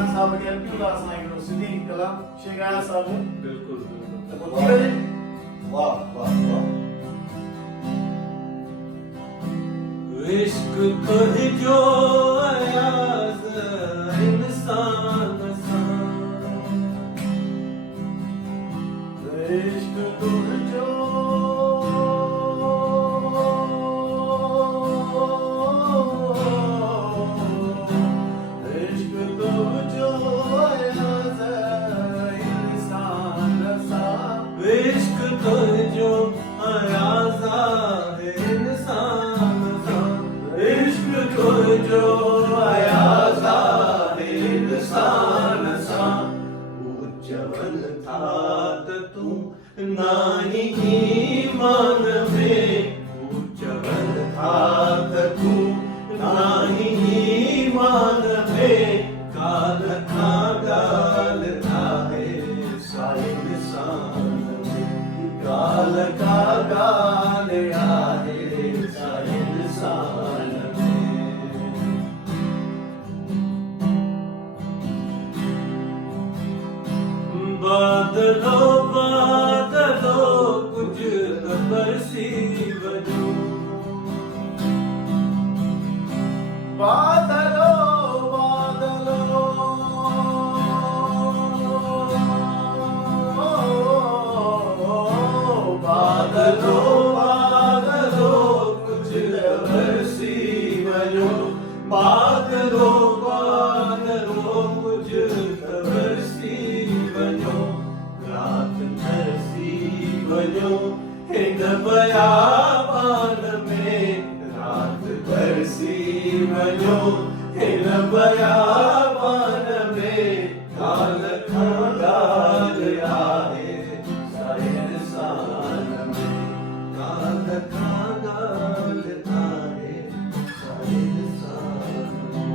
खान साहब ने एमपी उदास नायक सिद्धी कला शेगाया साहब बिल्कुल वाह वाह वाह। इश्क तो ही जो अयाज इंसान सा, इश्क तो जो इश्क तो जो अयाज इंसान सा, इश्क तो जो अयाजा है इंसान सा, इश्क तो जो अयाजा है इंसान सा। उज्जवल था तू नाही ईमान में, उज्जवल था तू नाही ईमान में, काल का गाल आहे सारे इंसान में, काल का गाल आहे सारे इंसान में। बादलो बादलो कुछ न बरसी बजो, बादलो बादलो बादलो बादलो कुछ न बरसी बजो, बादलो बादलो कुछ न बरसी बजो, रात बरसी बजो हिन बयाबान में, रात बरसी बजो हिन बयाबान में, काल का गाल आहे सारे इंसान में, काल का गाल आहे सारे इंसान में।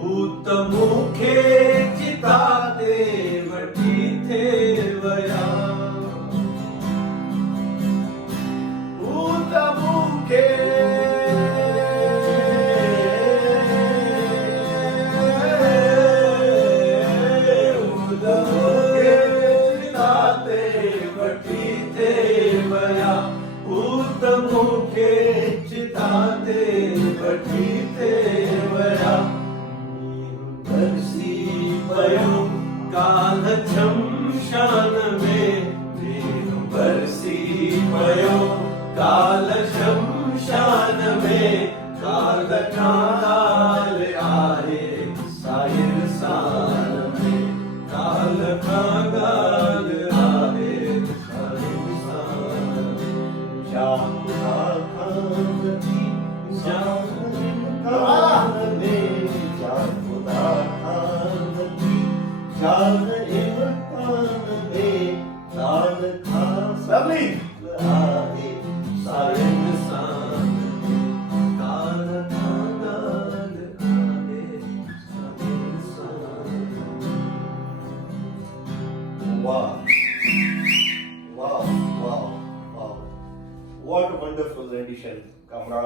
भूत मुखे चिताते वठी थे वया, भूत मुखे भूत मुखे चिताते वठी थे वया, भूत मुखे चिताते वठी थे वया। बरसी पयो काल शमशान में, मीनू बरसी पयो काल शमशान में, काल का गाल आहे सारे इंसान में, काल का गाल आहे सारे इंसान में। जाहुदा खान जी जान में, जाहुदा खान जी जान इम्कान में, काल का लवली आहे सारे इंसान में, काल का गाल आहे सारे इंसान में। wow wow wow wow, what a wonderful rendition, Kamran.